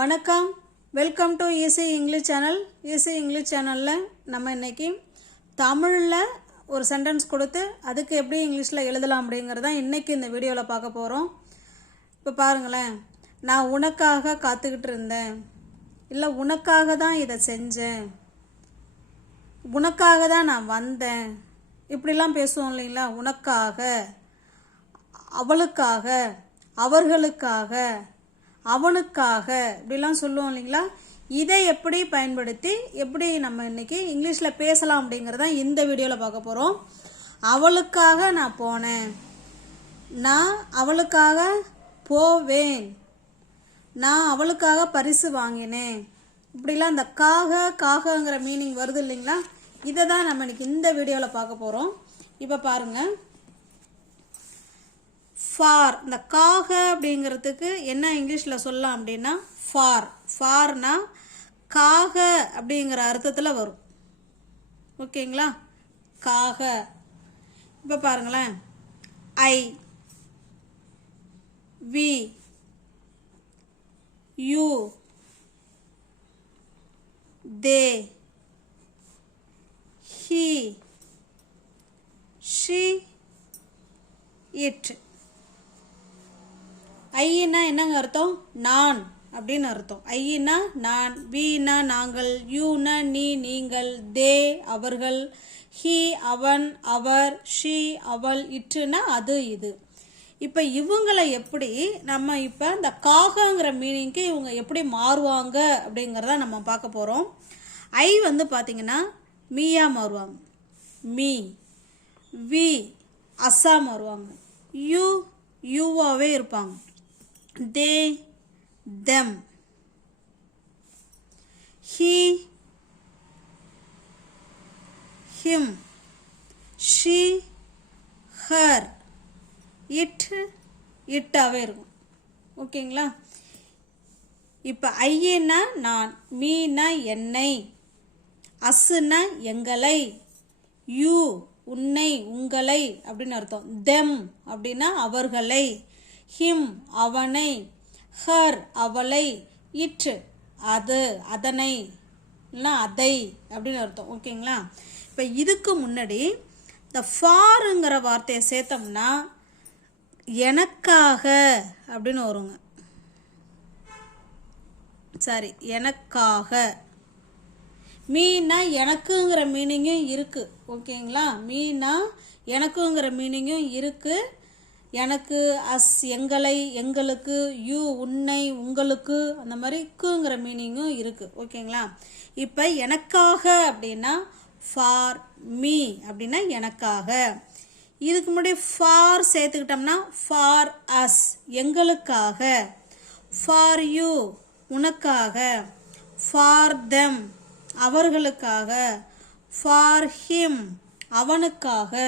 வணக்கம், welcome to easy English channel. Easy English சேனலில் நம்ம இன்றைக்கி தமிழில் ஒரு சென்டென்ஸ் கொடுத்து அதுக்கு எப்படி இங்கிலீஷில் எழுதலாம் அப்படிங்கிறது தான் இன்றைக்கி இந்த வீடியோவில் பார்க்க போகிறோம். இப்போ பாருங்களேன், நான் உனக்காக காத்துக்கிட்டு இருந்தேன், இல்லை உனக்காக தான் இதை செஞ்சேன், உனக்காக தான் நான் வந்தேன், இப்படிலாம் பேசுவோம் இல்லைங்களா. உனக்காக, அவளுக்காக, அவர்களுக்காக, அவனுக்காக இப்படிலாம் சொல்லுவோம் இல்லைங்களா. இதை எப்படி பயன்படுத்தி எப்படி நம்ம இன்னைக்கு இங்கிலீஷில் பேசலாம் அப்படிங்கிறத இந்த வீடியோவில் பார்க்க போகிறோம். அவளுக்காக நான் போனேன், நான் அவளுக்காக போவேன், நான் அவளுக்காக பரிசு வாங்கினேன், இப்படிலாம் இந்த காகங்கிற மீனிங் வருது இல்லைங்களா. இதை தான் நம்ம இன்னைக்கு இந்த வீடியோவில் பார்க்க போகிறோம். இப்போ பாருங்கள், ஃபார், இந்த காக அப்படிங்கிறதுக்கு என்ன இங்கிலீஷில் சொல்லலாம் அப்படின்னா ஃபார்னா காக அப்படிங்கிற அர்த்தத்தில் வரும். ஓகேங்களா, காக. இப்போ பாருங்களேன், I, we, you, they, he, she, it. ஐனா என்னங்க அர்த்தம்? நான் அப்படின்னு அர்த்தம். ஐனா நான், வீனா நாங்கள், யூனா நீ நீங்கள், தே அவர்கள், ஹி அவன் அவர், ஷி அவள், இட்டுனா அது இது. இப்போ இவங்களை எப்படி நம்ம இப்போ இந்த காகங்கிற மீனிங்க்கு இவங்க எப்படி மாறுவாங்க அப்படிங்கிறத நம்ம பார்க்க போகிறோம். ஐ வந்து பார்த்தீங்கன்னா மீயா மாறுவாங்க, மீ. வி அஸ்ஸா மாறுவாங்க, யூவாகவே இருப்பாங்க. தே them, he him, she her, இட்டாவே இருக்கும். ஓகேங்களா. இப்போ ஐயனா நான், மீனா என்னை, அஸ்ஸுனா எங்களை, யூ உன்னை உங்களை அப்படின்னு அர்த்தம், தெம் அப்படின்னா அவர்களை, ஹிம் அவனை, ஹர் அவளை, இட் அது அதனை இல்லைனா அதை அப்படின்னு அர்த்தம். ஓகேங்களா. இப்போ இதுக்கு முன்னாடி இந்த ஃபாருங்கிற வார்த்தையை சேர்த்தோம்னா எனக்காக அப்படின்னு வருங்க. சரி, எனக்காக. மீனா எனக்குங்கிற மீனிங்கும் இருக்குது. ஓகேங்களா, மீனா எனக்குங்கிற மீனிங்கும் இருக்குது. எனக்கு, அஸ் எங்களை எங்களுக்கு, யூ உன்னை உங்களுக்கு, அந்த மாதிரி குங்கிற மீனிங்கும் இருக்குது. ஓகேங்களா. இப்போ எனக்காக அப்படின்னா ஃபார் மீ அப்படின்னா எனக்காக. இதுக்கு முன்னாடி ஃபார் சேர்த்துக்கிட்டோம்னா ஃபார் அஸ் எங்களுக்காக, ஃபார் யூ உனக்காக, ஃபார் தெம் அவர்களுக்காக, ஃபார் ஹிம் அவனுக்காக,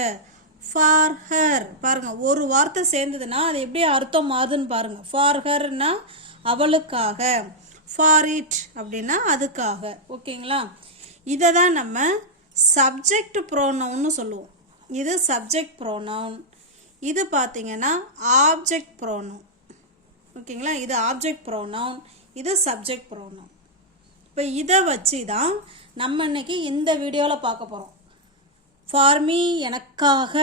ஃபார் ஹர். பாருங்க, ஒரு வார்த்தை சேர்ந்ததுன்னா அது எப்படி அர்த்தம் மாறுதுன்னு பாருங்க. ஃபார் ஹர்னா அவளுக்காக, ஃபார் இட் அப்படின்னா அதுக்காக. ஓகேங்களா. இதை தான் நம்ம சப்ஜெக்ட் ப்ரோனவுன்னு சொல்லுவோம். இது சப்ஜெக்ட் ப்ரோனவுன், இது பார்த்தீங்கன்னா ஆப்ஜெக்ட் ப்ரோனவுன். ஓகேங்களா, இது ஆப்ஜெக்ட் ப்ரோனவுன், இது சப்ஜெக்ட் ப்ரோனவுன். இப்போ இதை வச்சு தான் நம்ம இன்னைக்கு இந்த வீடியோவில் பார்க்க போகிறோம். ஃபார் மீ எனக்காக,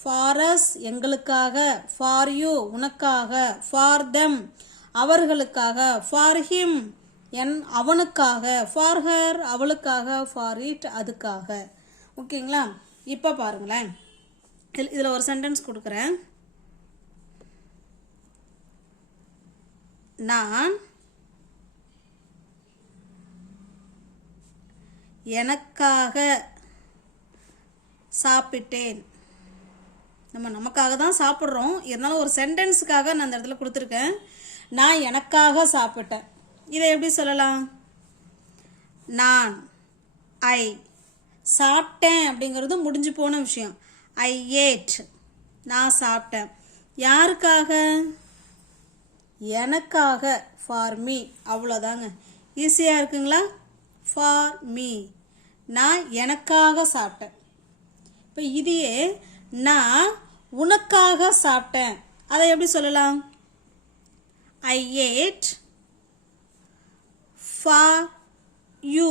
ஃபார் அஸ் எங்களுக்காக, ஃபார் யூ உனக்காக, ஃபார் தெம் அவர்களுக்காக, ஃபார் ஹிம் அவனுக்காக, ஃபார் ஹர் அவளுக்காக, ஃபார் இட் அதுக்காக. ஓகேங்களா. இப்போ பாருங்களேன், இதில் ஒரு சென்டென்ஸ் கொடுக்குறேன். நான் எனக்காக சாப்பிட்டேன். நமக்காக தான் சாப்பிட்றோம், இருந்தாலும் ஒரு சென்டென்ஸுக்காக நான் அந்த இடத்துல கொடுத்துருக்கேன். நான் எனக்காக சாப்பிட்டேன். இதை எப்படி சொல்லலாம்? நான், ஐ, சாப்பிட்டேன் அப்படிங்கிறது முடிஞ்சு போன விஷயம். ஐ ஏட், நான் சாப்பிட்டேன். யாருக்காக? எனக்காக, ஃபார் மீ. அவ்வளோதாங்க, ஈஸியாக இருக்குங்களா. ஃபார் மீ, நான் எனக்காக சாப்பிட்டேன். இப்போ இதையே நான் உனக்காக சாப்பிட்டேன், அதை எப்படி சொல்லலாம்? ஐ ஏட் யூ,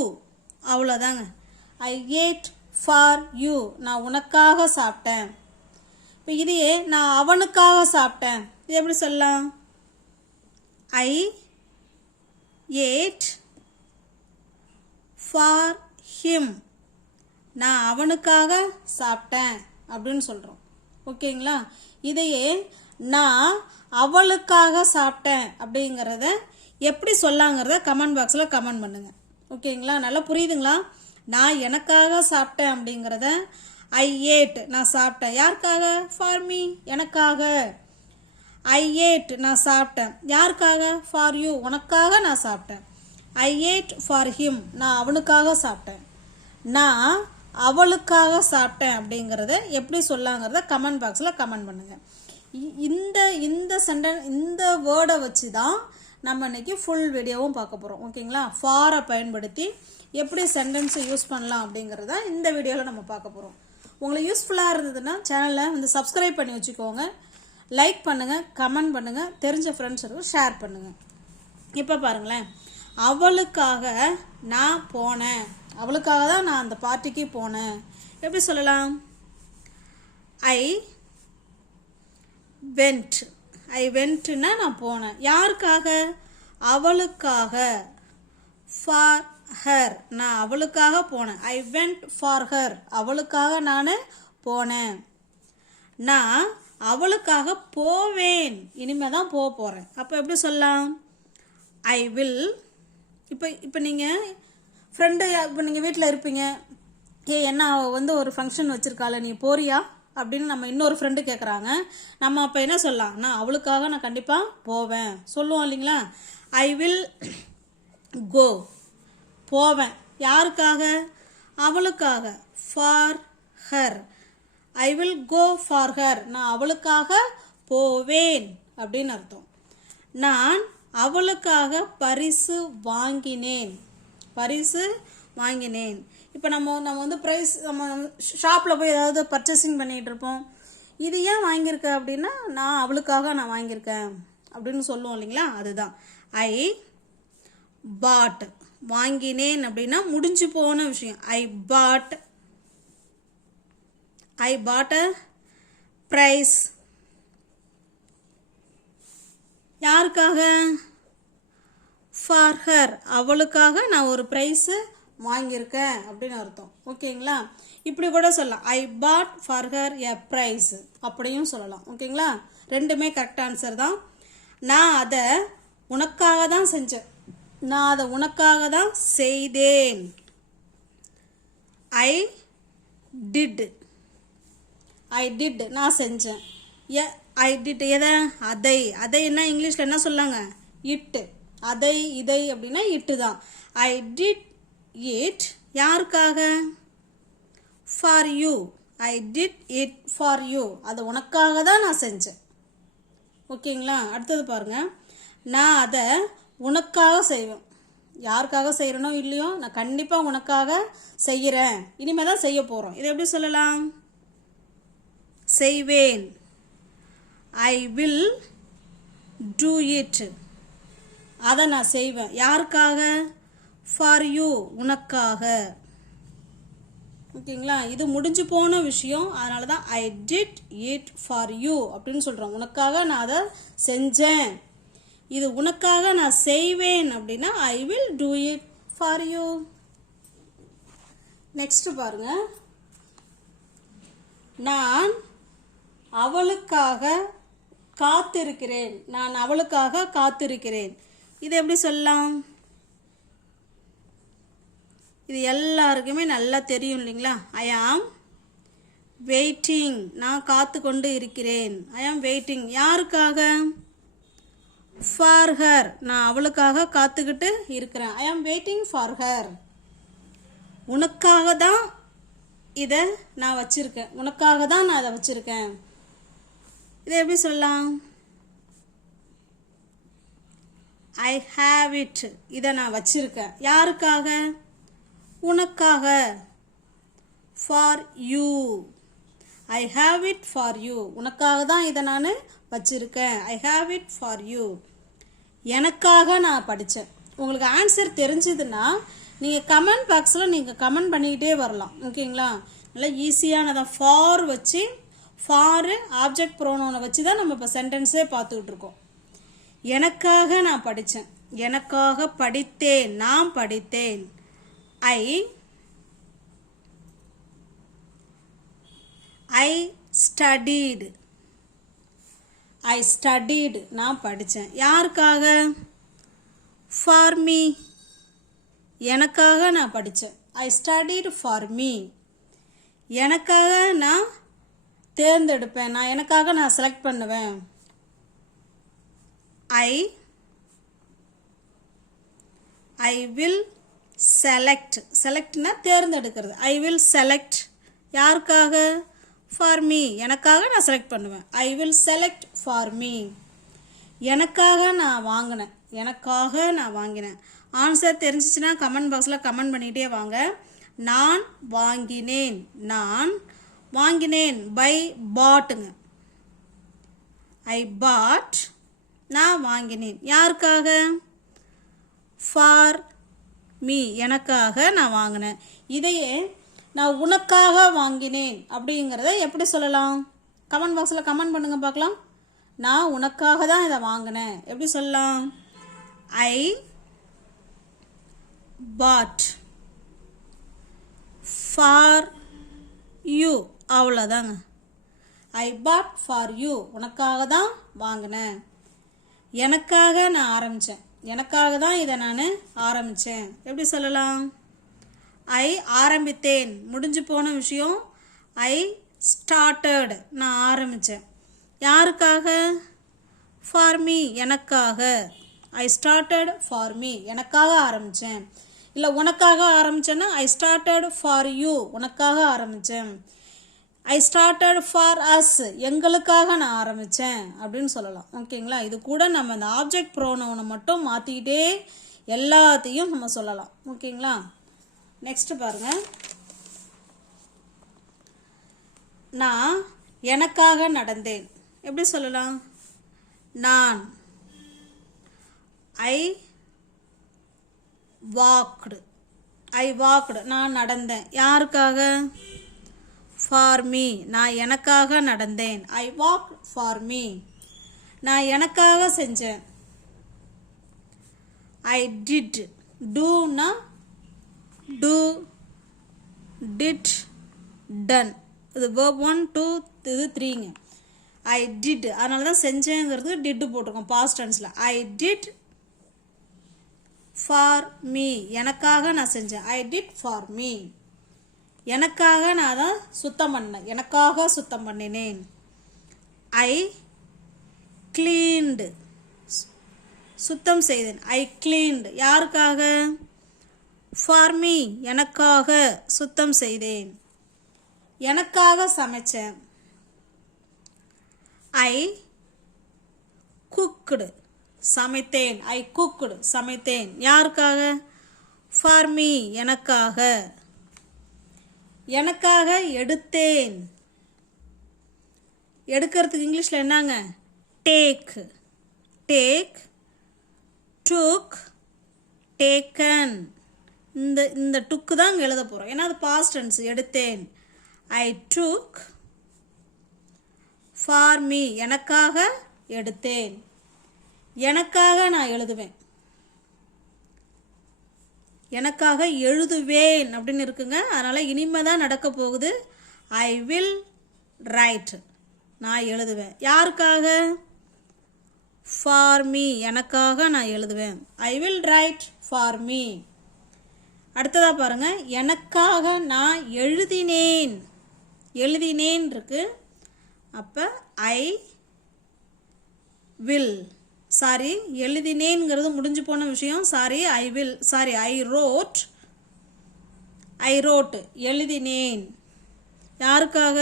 அவ்வளோதாங்க. ஐ ஏட் ஃபார் யூ, நான் உனக்காக சாப்பிட்டேன். இப்போ இதையே நான் அவனுக்காக சாப்பிட்டேன், இது எப்படி சொல்லலாம்? ஐ ஏட் ஃபார் ஹிம், நான் அவனுக்காக சாப்பிட்டேன் அப்படின்னு சொல்கிறோம். ஓகேங்களா? இதையே நான் அவளுக்காக சாப்பிட்டேன் அப்படிங்கிறத எப்படி சொல்லாங்கிறத கமெண்ட் பாக்ஸில் கமெண்ட் பண்ணுங்கள். ஓகேங்களா? நல்லா புரியுதுங்களா? நான் எனக்காக சாப்பிட்டேன் அப்படிங்கிறத ஐ ஏட், நான் சாப்பிட்டேன். யாருக்காக? ஃபார் மீ, எனக்காக. ஐ ஏட், நான் சாப்பிட்டேன். யாருக்காக? ஃபார் யூ, உனக்காக நான் சாப்பிட்டேன். ஐ ஏட் ஃபார் ஹிம், நான் அவனுக்காக சாப்பிட்டேன். நான் அவளுக்காக சாப்பிட்டேன் அப்படிங்கிறத எப்படி சொல்லாங்கிறத கமெண்ட் பாக்ஸில் கமெண்ட் பண்ணுங்கள். இந்த வேர்டை வச்சு தான் நம்ம இன்னைக்கு ஃபுல் வீடியோவும் பார்க்க போகிறோம். ஓகேங்களா? ஃபாரை பயன்படுத்தி எப்படி சென்டென்ஸை யூஸ் பண்ணலாம் அப்படிங்கிறத இந்த வீடியோவில் நம்ம பார்க்க போகிறோம். உங்களுக்கு யூஸ்ஃபுல்லாக இருந்ததுன்னா சேனலை வந்து சப்ஸ்கிரைப் பண்ணி வச்சுக்கோங்க, லைக் பண்ணுங்கள், கமெண்ட் பண்ணுங்கள், தெரிஞ்ச ஃப்ரெண்ட்ஸுக்கு ஷேர் பண்ணுங்கள். இப்போ பாருங்களேன், அவளுக்காக நான் போனேன், அவளுக்காக தான் நான் அந்த பார்ட்டிக்கு போனேன். எப்படி சொல்லலாம்? ஐ வெண்ட், ஐ வெண்ட்னா நான் போனேன். யாருக்காக? அவளுக்காக. ஃபார் ஹர், நான் அவளுக்காக போனேன். ஐ வெண்ட் ஃபார் ஹர், அவளுக்காக நான் போனேன். நான் அவளுக்காக போவேன், இனிமேல் தான் போக போகிறேன். அப்போ எப்படி சொல்லலாம்? I will. இப்போ நீங்கள் ஃப்ரெண்டு, இப்போ நீங்கள் வீட்டில் இருப்பீங்க, என்ன வந்து ஒரு ஃபங்க்ஷன் வச்சுருக்காள், நீ போறியா அப்படின்னு நம்ம இன்னொரு ஃப்ரெண்டு கேட்குறாங்க. நம்ம அப்போ என்ன சொல்லலாம்? நான் அவளுக்காக நான் கண்டிப்பாக போவேன் சொல்லுவோம் இல்லைங்களா? ஐ வில் கோ, போவேன். யாருக்காக? அவளுக்காக. For her, I will go for her, நான் அவளுக்காக போவேன் அப்படின்னு அர்த்தம். நான் அவளுக்காக பரிசு வாங்கினேன், பரிசு வாங்கினேன். இப்போ நம்ம வந்து ப்ரைஸ், நம்ம ஷாப்பில் போய் ஏதாவது பர்ச்சேசிங் பண்ணிகிட்டு இருப்போம். இது ஏன் வாங்கியிருக்க அப்படின்னா, நான் அவளுக்காக நான் வாங்கியிருக்கேன் அப்படின்னு சொல்லுவோம் இல்லைங்களா? அதுதான் ஐ பாட். வாங்கினேன் அப்படின்னா முடிஞ்சு போன விஷயம். ஐ பாட் அ ப்ரைஸ். யாருக்காக? ஃபார் ஹர், அவளுக்காக நான் ஒரு ப்ரைஸு வாங்கியிருக்கேன் அப்படின்னு அர்த்தம். ஓகேங்களா? இப்படி கூட சொல்லலாம், I bought for her a prize அப்படியும் சொல்லலாம். ஓகேங்களா? ரெண்டுமே கரெக்ட் ஆன்சர் தான். நான் அதை உனக்காக தான் செஞ்சேன், நான் அதை உனக்காக தான் செய்தேன். ஐ டிட், ஐ டிட் நான் செஞ்சேன். ஐ டிட் எதை? அதை என்ன இங்கிலீஷில் என்ன சொல்லாங்க? இட்டு. அதை இதை அப்படின்னா இட்டு தான். ஐ டிட் இட், யாருக்காக? For you. I did it for you, அது உனக்காக தான் நான் செஞ்சேன். ஓகேங்களா? அடுத்தது பாருங்க, நான் அதை உனக்காக செய்வேன். யாருக்காக செய்கிறனோ இல்லையோ, நான் கண்டிப்பாக உனக்காக செய்கிறேன், இனிமேல் தான் செய்ய போகிறோம். இதை எப்படி சொல்லலாம்? செய்வேன். ஐ வில் டூ இட், அதை நான் செய்வேன். யாருக்காக? ஃபார் யூ, உனக்காக. ஓகேங்களா? இது முடிஞ்சு போன விஷயம், அதனால தான் I did it for you அப்படின்னு சொல்கிறோம். உனக்காக நான் அதை செஞ்சேன். இது உனக்காக நான் செய்வேன் அப்படின்னா I will do it for you. Next பாருங்க, நான் அவளுக்காக காத்திருக்கிறேன். நான் அவளுக்காக காத்திருக்கிறேன். இது எப்படி சொல்லலாம்? இது எல்லாருக்குமே நல்லா தெரியும் இல்லைங்களா? ஐ ஆம் வெயிட்டிங், நான் காத்து கொண்டு இருக்கிறேன். ஐ ஆம் வெயிட்டிங். யாருக்காக? ஃபார் ஹர், நான் அவளுக்காக காத்துக்கிட்டு இருக்கிறேன். ஐ ஆம் வெயிட்டிங் ஃபார் ஹர். உனக்காக தான் இதை நான் வச்சிருக்கேன், உனக்காக தான் நான் அதை வச்சிருக்கேன். இதை எப்படி சொல்லலாம்? ஐ ஹாவ் இட், இதை நான் வச்சிருக்கேன். யாருக்காக? உனக்காக. For you. I have it for you, உனக்காக தான் இதை நான் வச்சிருக்கேன். I have it for you. எனக்காக நான் படித்தேன். உங்களுக்கு ஆன்சர் தெரிஞ்சதுன்னா நீங்கள் கமெண்ட் பாக்ஸில் நீங்கள் கமெண்ட் பண்ணிக்கிட்டே வரலாம். ஓகேங்களா? நல்லா ஈஸியானதான். ஃபார் வச்சு ஃபாரு ஆப்ஜெக்ட் ப்ரோனோனை வச்சு தான் நம்ம இப்போ சென்டென்ஸே பார்த்துக்கிட்டு இருக்கோம். எனக்காக நான் படித்தேன், எனக்காக படித்தேன், நான் படித்தேன். ஐ ஸ்டடீடு, ஐ ஸ்டடீடு, நான் படித்தேன். யாருக்காக? ஃபார் மீ, எனக்காக நான் படித்தேன். ஐ ஸ்டடீடு ஃபார் மீ. எனக்காக நான் தேர்ந்தெடுப்பேன், எனக்காக நான் செலக்ட் பண்ணுவேன். ஐ வில் செலக்ட், செலக்ட்னா தேர்ந்தெடுக்கிறது. ஐ வில் செலக்ட் யாருக்காக? ஃபார் மீ, எனக்காக நான் செலக்ட் பண்ணுவேன். I will select for me. எனக்காக நான் வாங்கினேன், எனக்காக நான் வாங்கினேன். ஆன்சர் தெரிஞ்சிச்சுன்னா கமெண்ட் பாக்ஸில் கமெண்ட் பண்ணிகிட்டே வாங்க. நான் வாங்கினேன், நான் வாங்கினேன். பை பாட்டுங்க. ஐ பாட், நான் வாங்கினேன். யாருக்காக? ஃபார் மீ, எனக்காக நான் வாங்கினேன். இதையே நான் உனக்காக வாங்கினேன் அப்படிங்கிறத எப்படி சொல்லலாம்? கமெண்ட் பாக்ஸில் கமெண்ட் பண்ணுங்க பார்க்கலாம். நான் உனக்காக தான் இதை வாங்கினேன், எப்படி சொல்லலாம்? ஐ பாட் ஃபார் யூ, அவ்வளோதாங்க. ஐ பாட் ஃபார் யூ, உனக்காக தான் வாங்கினேன். எனக்காக நான் ஆரம்பித்தேன், எனக்காக தான் இதை நான் ஆரம்பித்தேன், எப்படி சொல்லலாம்? ஐ ஆரம்பித்தேன், முடிஞ்சு போன விஷயம். ஐ ஸ்டார்டட், நான் ஆரம்பித்தேன். யாருக்காக? ஃபார் மீ, எனக்காக. ஐ ஸ்டார்டட் ஃபார் மீ, எனக்காக ஆரம்பித்தேன். இல்லை உனக்காக ஆரம்பித்தேன்னா ஐ ஸ்டார்டட் ஃபார் யூ, உனக்காக ஆரம்பித்தேன். ஐ ஸ்டார்டட் ஃபார் அஸ், எங்களுக்காக நான் ஆரம்பித்தேன் அப்படின்னு சொல்லலாம். ஓகேங்களா? இது கூட நம்ம அந்த ஆப்ஜெக்ட் ப்ரோனவுனை மட்டும் மாற்றிக்கிட்டே எல்லாத்தையும் நம்ம சொல்லலாம். ஓகேங்களா? நெக்ஸ்ட் பாருங்க. நான் எனக்காக நடந்தேன், எப்படி சொல்லலாம்? நான் ஐ வாக்டு, ஐ வாக்டு, நான் நடந்தேன். யாருக்காக? ஃபார் மீ, நான் எனக்காக நடந்தேன். ஐ வாக் ஃபார் மீ, நான் எனக்காக செஞ்சேன். ஐ டிட், டூனா டூ, டிட், டன். இது verb 1 2 இது 3ங்க. ஐ டிட், அதனால தான் செஞ்சேங்கிறது டிட்டு போட்டிருக்கோம் பாஸ்ட் டென்ஸில். ஐ டிட் ஃபார் மீ, எனக்காக நான் செஞ்சேன். ஐ டிட் ஃபார் மீ, எனக்காக நான் தான் சுத்தம் பண்ணேன், எனக்காக சுத்தம் பண்ணினேன். ஐ கிளீன்டு, சுத்தம் செய்தேன். ஐ கிளீன்டு, யாருக்காக? ஃபார் மீ, எனக்காக சுத்தம் செய்தேன். எனக்காக சமைச்சேன். ஐ குக்டு, சமைத்தேன். ஐ குக்டு, சமைத்தேன். யாருக்காக? ஃபார் மீ, எனக்காக. எனக்காக எடுத்தேன், எடுக்கிறதுக்கு இங்கிலீஷில் என்னங்க? டேக், டேக், டுக், டேக்கன். இந்த டுக்கு தான் இங்கே எழுத போகிறோம், ஏன்னா அது பாஸ்ட் டென்ஸ். எடுத்தேன். ஐ டுக் ஃபார் மீ, எனக்காக எடுத்தேன். எனக்காக நான் எழுதுவேன், எனக்காக எழுதுவேன் அப்படின்னு இருக்குங்க. அதனால் இனிமே தான் நடக்க போகுது. ஐ வில் ரைட், நான் எழுதுவேன். யாருக்காக? ஃபார் மீ, எனக்காக நான் எழுதுவேன். I will write for me. அடுத்ததாக பாருங்கள். எனக்காக நான் எழுதினேன், எழுதினேன் இருக்கு. அப்போ ஐ வில், சாரி எழுதினேங்கிறது முடிஞ்சு போன விஷயம். Sorry I will, sorry I wrote, I wrote, எழுதினேன். யாருக்காக?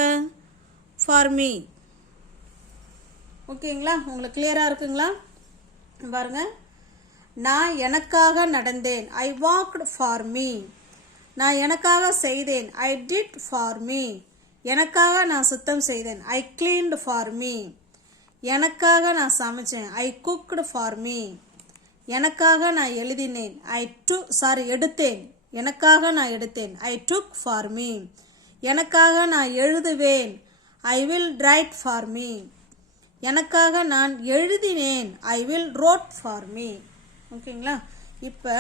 For me. ஓகேங்களா? உங்களுக்கு கிளியராக இருக்குங்களா? பாருங்க. நான் எனக்காக நடந்தேன். ஐ வாக்டு ஃபார் மீ. நான் எனக்காக செய்தேன். ஐ டிட் ஃபார் மீ. எனக்காக நான் சுத்தம் செய்தேன். ஐ கிளீன்டு ஃபார் மீ. எனக்காக நான் சமைச்சேன். ஐ குக்டு ஃபார் மீ. எனக்காக நான் எழுதினேன். எடுத்தேன். எனக்காக நான் எடுத்தேன். ஐ டுக் ஃபார் மீ. எனக்காக நான் எழுதுவேன். I will write for me. எனக்காக நான் எழுதினேன். I will road for me. ஓகேங்களா? இப்போ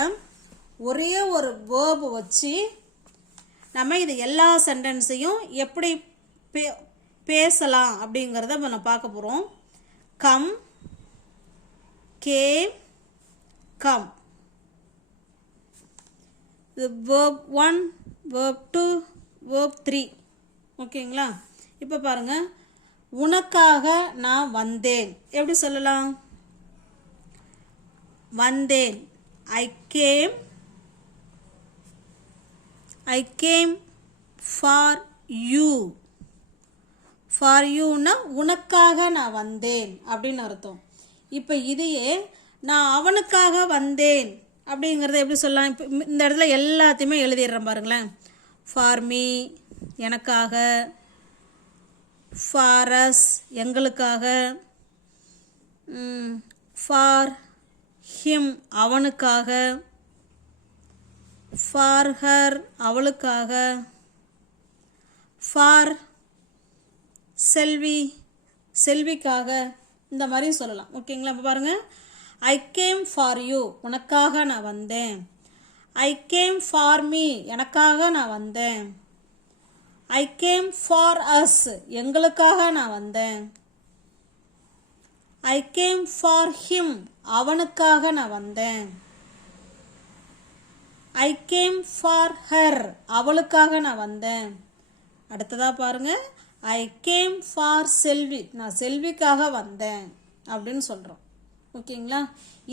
ஒரே ஒரு வேர்பு வச்சு நம்ம இது எல்லா சென்டென்ஸையும் எப்படி பேசலாம் அப்படிங்கிறத நம்ம பார்க்க போகிறோம். Come, game, come. இது verb 1, verb 2, verb 3. ஓகேங்களா? இப்போ பாருங்க, உனக்காக நான் வந்தேன். எப்படி சொல்லலாம்? வந்தேன். I came for you. For youனா உனக்காக நான் வந்தேன் அப்படின்னு அர்த்தம். இப்போ இதையே நான் அவனுக்காக வந்தேன் அப்படிங்கிறத எப்படி சொல்லலாம்? இப்போ இந்த இடத்துல எல்லாத்தையுமே எழுதிடுறேன் பாருங்களேன். ஃபார் மீ எனக்காக, ஃபார் அஸ் எங்களுக்காக, ஃபார் ஹிம் அவனுக்காக, ஃபார் ஹர் அவளுக்காக, ஃபார் செல்வி செல்விக்காக, இந்த மாதிரி சொல்லலாம். ஓகேங்களா? இப்போ பாருங்கள், ஐ கேம் ஃபார் யூ உனக்காக நான் வந்தேன். ஐ கேம் ஃபார் மீ எனக்காக நான் வந்தேன். ஐ கேம் ஃபார் அஸ் எங்களுக்காக நான் வந்தேன். ஐ கேம் ஃபார் ஹிம் அவனுக்காக நான் வந்தேன். ஐ கேம் ஃபார் ஹர் அவளுக்காக நான் வந்தேன். அடுத்ததாக பாருங்க, ஐ கேம் ஃபார் செல்வி நான் செல்விக்காக வந்தேன் அப்படின்னு சொல்கிறோம். ஓகேங்களா?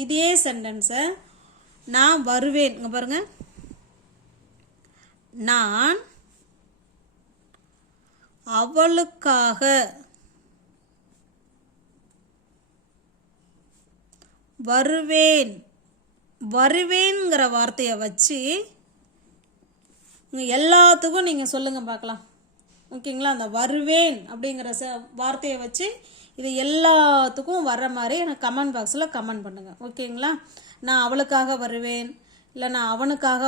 இதே சென்டென்ஸை நான் வருவேன், இங்கே பாருங்க, நான் அவளுக்காக வருவேன். வருவேங்கிற வார்த்தையை வச்சு எல்லாத்துக்கும் நீங்கள் சொல்லுங்கள் பார்க்கலாம். ஓகேங்களா? அந்த வருவேன் அப்படிங்கிற வார்த்தையை வச்சு இது எல்லாத்துக்கும் வர்ற மாதிரி எனக்கு கமெண்ட் பாக்ஸில் கமெண்ட் பண்ணுங்கள். ஓகேங்களா? நான் அவளுக்காக வருவேன், இல்லை நான் அவனுக்காக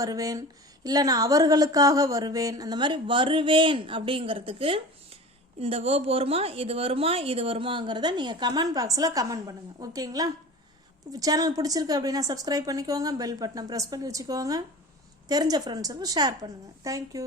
வருவேன், இல்லை நான் அவர்களுக்காக வருவேன். அந்த மாதிரி வருவேன் அப்படிங்கிறதுக்கு இந்த வேர்ப் வருமா, இது வருமாங்கிறத நீங்கள் கமெண்ட் பாக்ஸில் கமெண்ட் பண்ணுங்கள். ஓகேங்களா? சேனல் பிடிச்சிருக்கு அப்படின்னா சப்ஸ்கிரைப் பண்ணிக்கோங்க, பெல் பட்டனை ப்ரெஸ் பண்ணி வச்சுக்கோங்க, தெரிஞ்ச ஃப்ரெண்ட்ஸுக்கு ஷேர் பண்ணுங்கள். தேங்க்யூ.